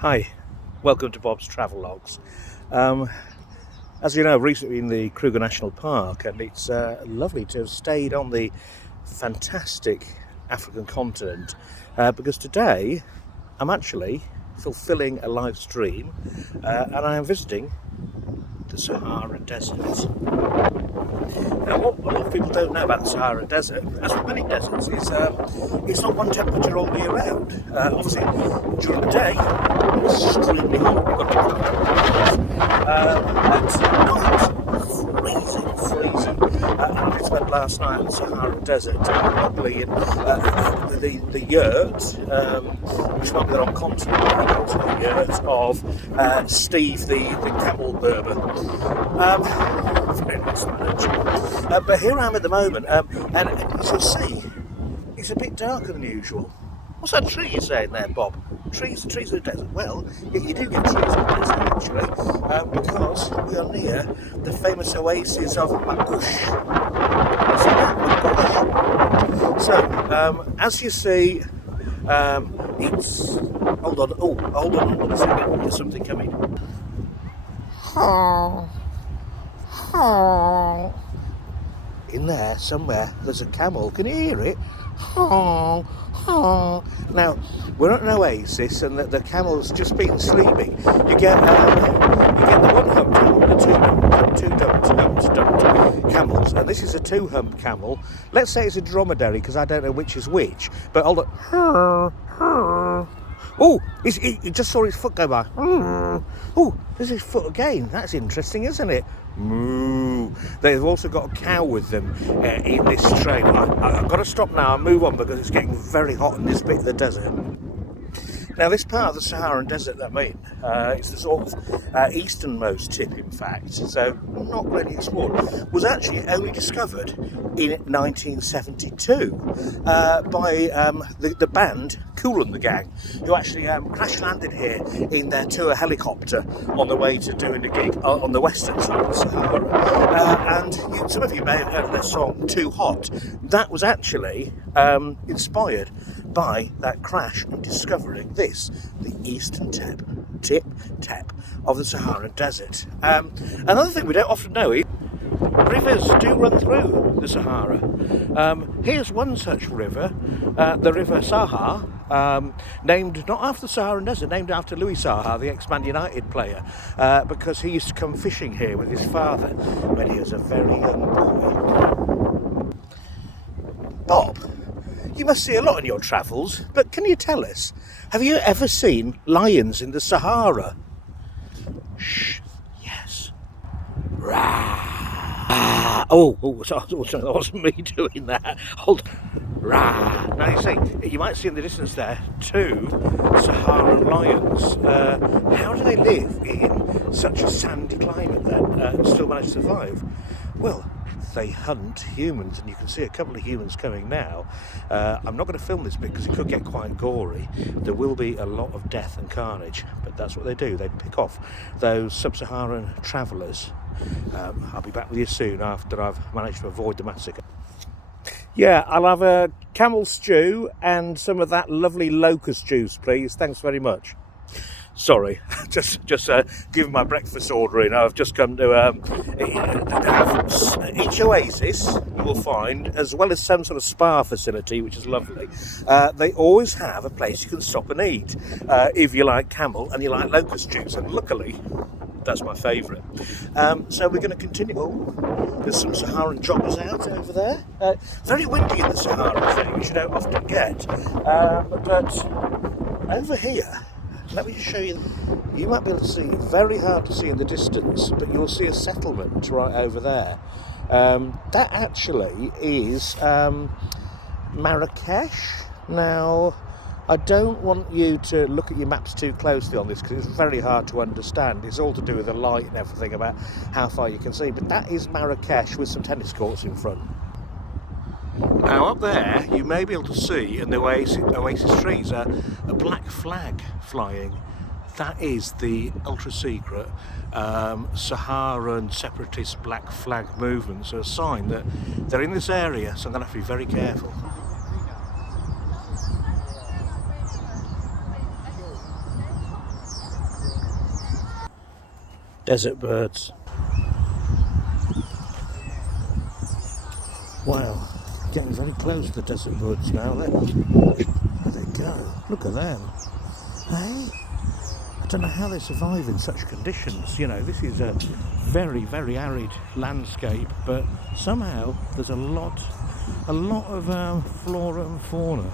Hi, welcome to Bob's Travelogues. Um, as you know, I've recently been in the Kruger National Park, and it's lovely to have stayed on the fantastic African continent because today I'm actually fulfilling a live stream and I am visiting the Sahara Desert. Now, what a lot of people don't know about the Sahara Desert, as with many deserts, is it's not one temperature all year round. Obviously, during the day, it's extremely hot. You've got to at night, freezing. I spent last night in the Sahara Desert, probably in the yurt, which might be the wrong continent, the yurt of Steve, the camel berber. Very nice manager. But here I am at the moment, and as you'll see, it's a bit darker than usual. What's that tree you're saying there, Bob? Trees in the desert? Well, you do get trees in the desert actually, because we are near the famous oasis of Marrakesh. So, as you see, it's... Hold on a second, there's something coming. In there, somewhere, there's a camel. Can you hear it? Now, we're at an oasis, and the camel's just been sleeping. You get the one hump camel, the two dumped camels, and this is a two hump camel. Let's say it's a dromedary because I don't know which is which. But hold on. Oh, he just saw his foot go by. Oh, there's his foot again. That's interesting, isn't it? Moo. They've also got a cow with them in this train. I've got to stop now and move on because it's getting very hot in this bit of the desert. Now, this part of the Saharan Desert that I'm in, it's the sort of easternmost tip, in fact, so not really explored, was actually only discovered in 1972 by the band Kool and the Gang, who actually crash landed here in their tour helicopter on the way to doing a gig on the western side of the Sahara. And some of you may have heard of their song Too Hot. That was actually inspired by that crash and discovering this, the eastern tip of the Sahara Desert. Another thing we don't often know is rivers do run through the Sahara. Here's one such river, the River Sahara, named not after the Saharan Desert, named after Louis Sahara, the ex-Man United player, because he used to come fishing here with his father when he was a very young boy. Bob, you must see a lot in your travels, but can you tell us, have you ever seen lions in the Sahara? Shh, yes. Rah. Sorry, that wasn't me doing that. Hold on. Rah. Now you see, you might see in the distance there two Saharan lions. How do they live in such a sandy climate then and still manage to survive? Well, they hunt humans, and you can see a couple of humans coming now. I'm not going to film this bit because it could get quite gory. There will be a lot of death and carnage, but that's what they do. They pick off those sub-Saharan travellers. I'll be back with you soon after I've managed to avoid the massacre. Yeah, I'll have a camel stew and some of that lovely locust juice, please. Thanks very much. Sorry, just giving my breakfast order in. I've just come to have each oasis you will find, as well as some sort of spa facility, which is lovely. They always have a place you can stop and eat if you like camel and you like locust juice, and luckily that's my favourite. So we're going to continue. Oh, there's some Saharan joggers out over there. Very windy in the Sahara, which you don't often get. But over here, let me just show you. You might be able to see, very hard to see in the distance, but you'll see a settlement right over there. That actually is Marrakesh. Now, I don't want you to look at your maps too closely on this because it's very hard to understand. It's all to do with the light and everything about how far you can see. But that is Marrakesh with some tennis courts in front. Now up there you may be able to see in the Oasis Trees a black flag flying. That is the ultra secret Saharan separatist black flag movement. So a sign that they're in this area, so I'm going to have to be very careful. Desert birds. Wow, getting very close to the desert birds now. There they go. Look at them. Hey, I don't know how they survive in such conditions. You know, this is a very, very arid landscape, but somehow there's a lot of flora and fauna